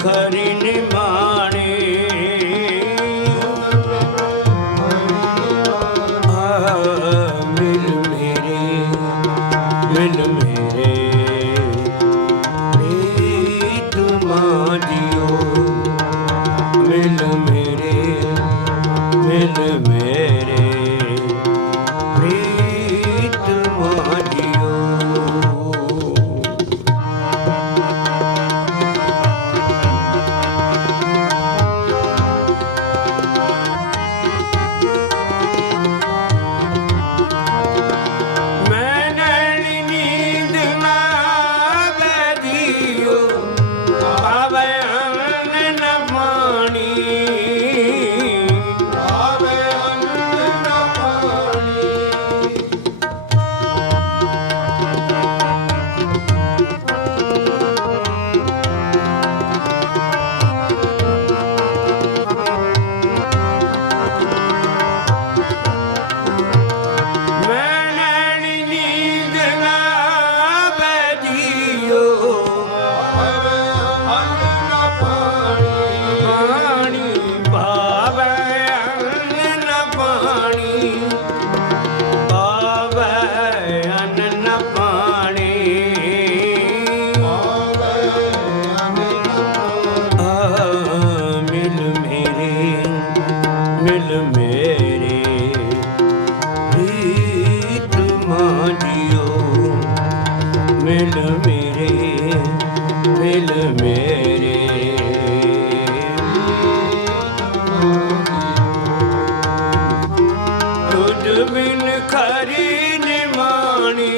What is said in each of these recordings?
ਖਰੀ ਨਿਮਾਣੀ। ਮੇਰੇ ਮਿਲ ਮੇਰੇ। ਪ੍ਰੀਤ ਮਾਜਿਓ ਮਿਲ ਮੇਰੇ ਮਿਲ ਮੇਰੇ। नीलवाणी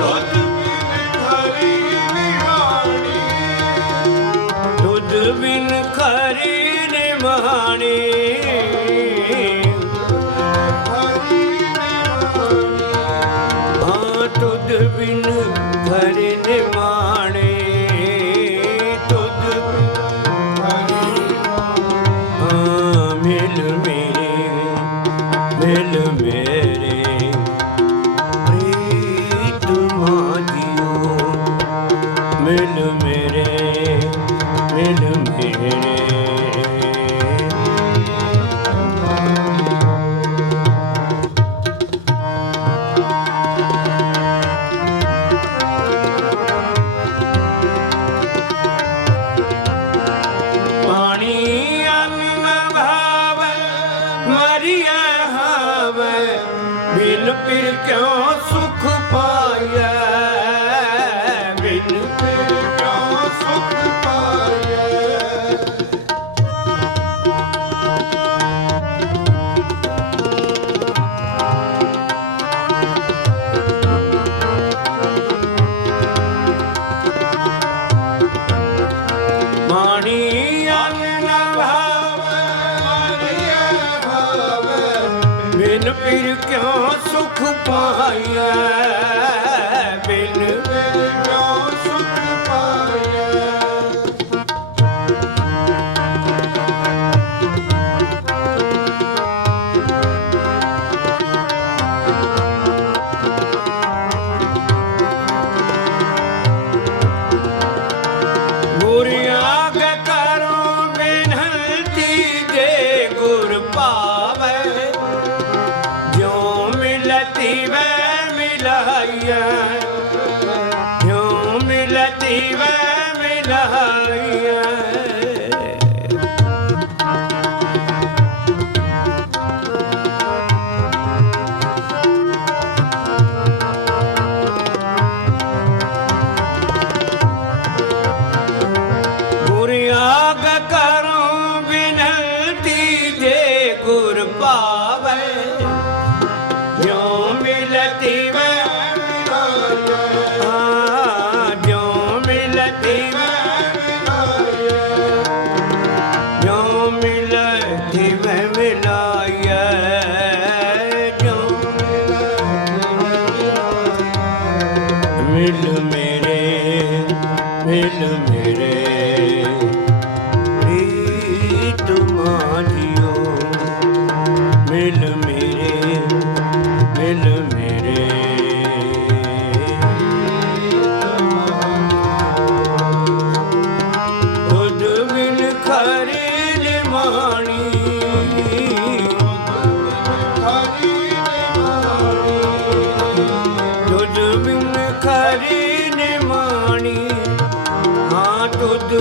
Dört ਕਿਉਂ ਸੁਖ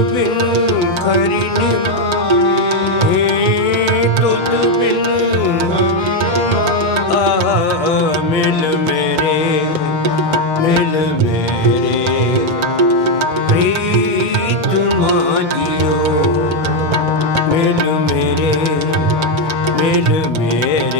ਬਿਨ ਖਰੀ ਬਿਨ ਮਿਲ ਮੇਰੇ ਮਿਲ ਮੇਰੇ ਪ੍ਰੀਤ ਮਾਜਿਓ ਮਿਲ ਮੇਰੇ ਮਿਲ ਮੇਰੇ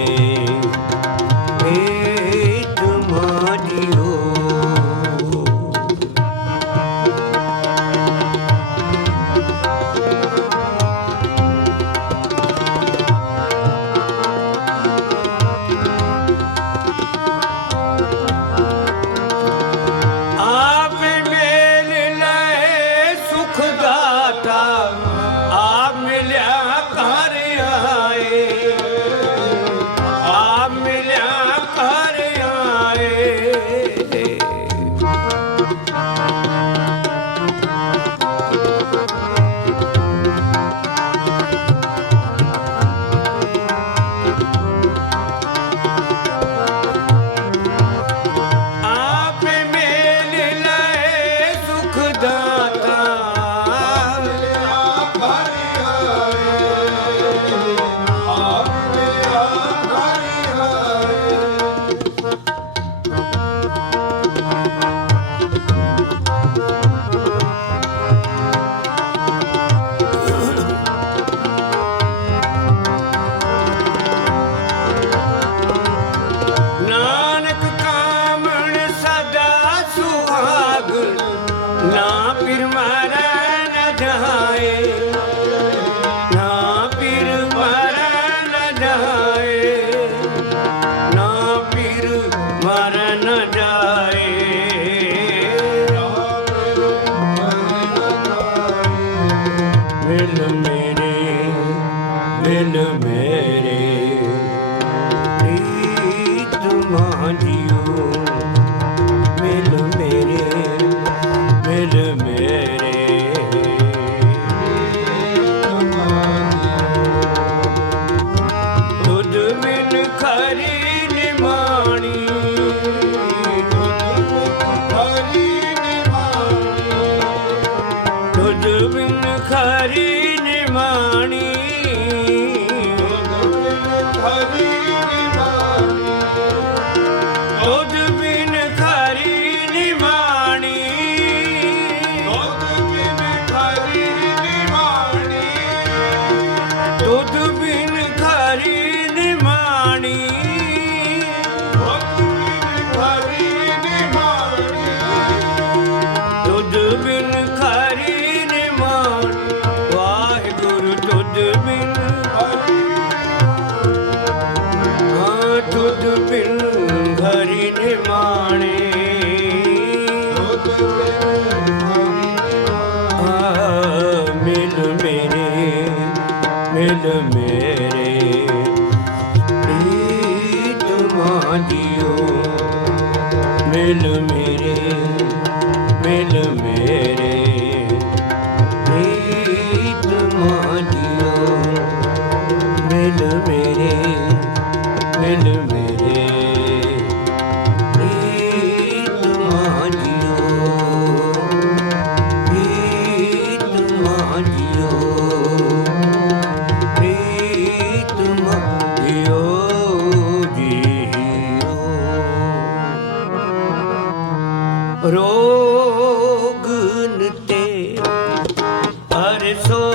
so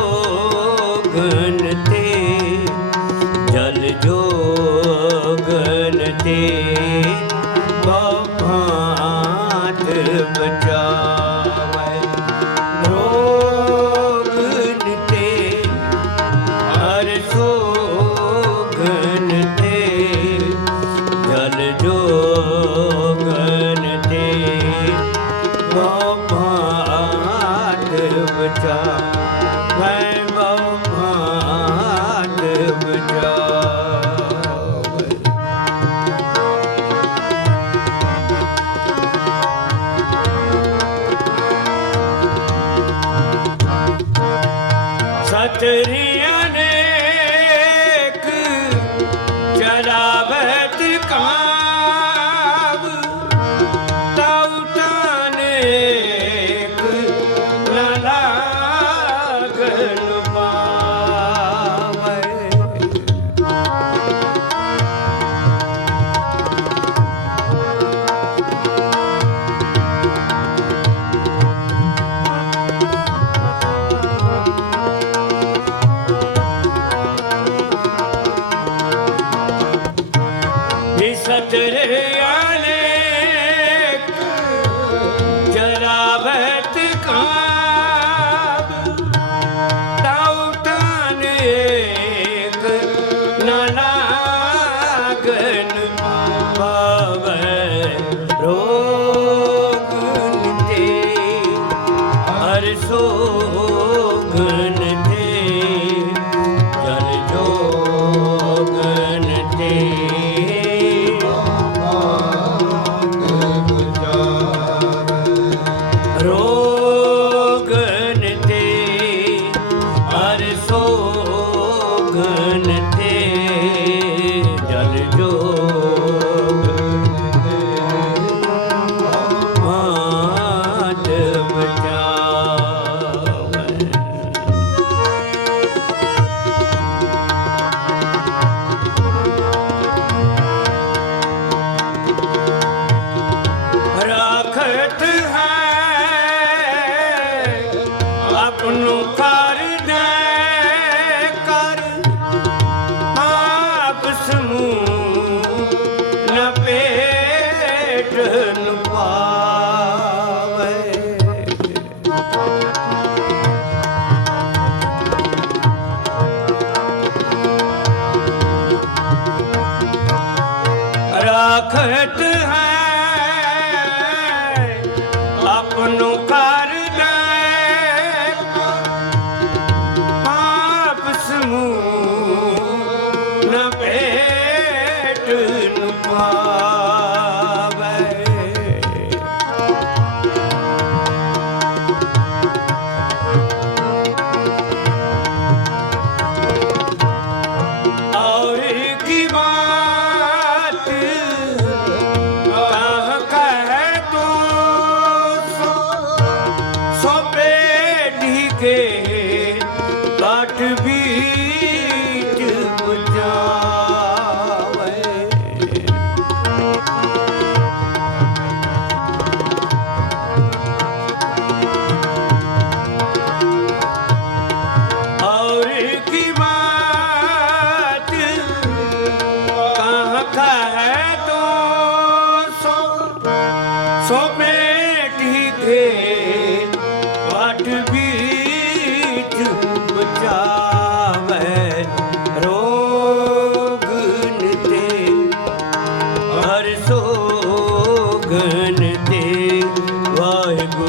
রোজ হবে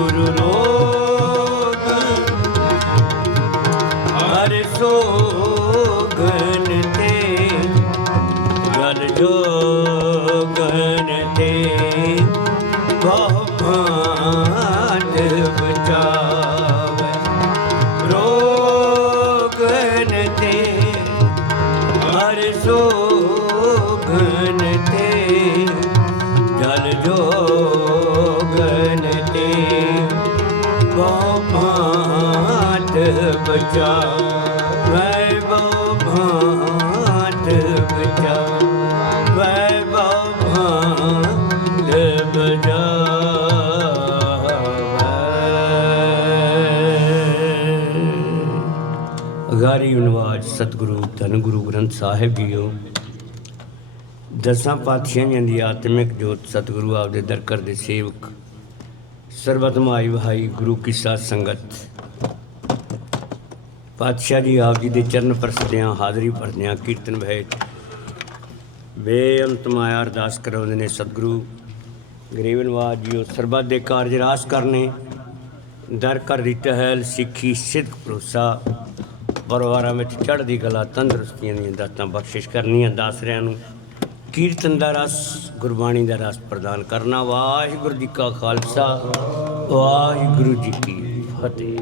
ਵਾਹਿਗੁਰੂ ਰੋਗ ਭਾਂਤ ਬਚਾ ਵੈ ਬਹੁ-ਭਾਂਤ ਬਚਾ ਵੈ ਬਹੁ-ਭਾਂਤ ਬਚਾਵੇ ਗਾਰੀ ਨਵਾਜ ਸਤਿਗੁਰੂ ਧੰਨ ਗੁਰੂ ਗ੍ਰੰਥ ਸਾਹਿਬ ਜੀਓ ਦਸਾਂ ਪਾਤਸ਼ਾਹਾਂ ਦੀ ਆਤਮਿਕ ਜੋਤ ਸਤਿਗੁਰੂ ਆਪਦੇ ਦਰ ਕਰਦੇ ਸੇਵਕ ਸਰਬਤ ਮਾਈ ਵਹਾਈ ਗੁਰੂ ਕੀ ਸਾਧ ਸੰਗਤ। ਪਾਤਸ਼ਾਹ ਜੀ ਆਪ ਜੀ ਦੇ ਚਰਨ ਪਰਸਦਿਆਂ ਹਾਜ਼ਰੀ ਭਰਦਿਆਂ ਕੀਰਤਨ ਭੇਟ ਬੇਅੰਤ ਮਾਇਆ ਅਰਦਾਸ ਕਰਾਉਂਦੇ ਨੇ ਸਤਿਗੁਰੂ। ਗਰੀਬ ਨਵਾਜ ਜੀਓ ਸਰਬਤ ਦੇ ਕਾਰਜ ਰਾਸ ਕਰਨੇ। ਦਰ ਕਰ ਦਿੱਤਾ ਹੈ, ਸਿੱਖੀ ਸਿੱਖ ਭਰੋਸਾ। ਪਰਿਵਾਰਾਂ ਵਿੱਚ ਚੜ੍ਹਦੀ ਕਲਾ, ਤੰਦਰੁਸਤੀਆਂ ਦੀਆਂ ਦਾਤਾਂ ਬਖਸ਼ਿਸ਼ ਕਰਨੀਆਂ ਦਾਸਰਿਆਂ ਨੂੰ। ਕੀਰਤਨ ਦਾ ਰਸ, ਗੁਰਬਾਣੀ ਦਾ ਰਸ ਪ੍ਰਦਾਨ ਕਰਨਾ। ਵਾਹਿਗੁਰੂ ਜੀ ਕਾ ਖਾਲਸਾ, ਵਾਹਿਗੁਰੂ ਜੀ ਕੀ ਫਤਿਹ।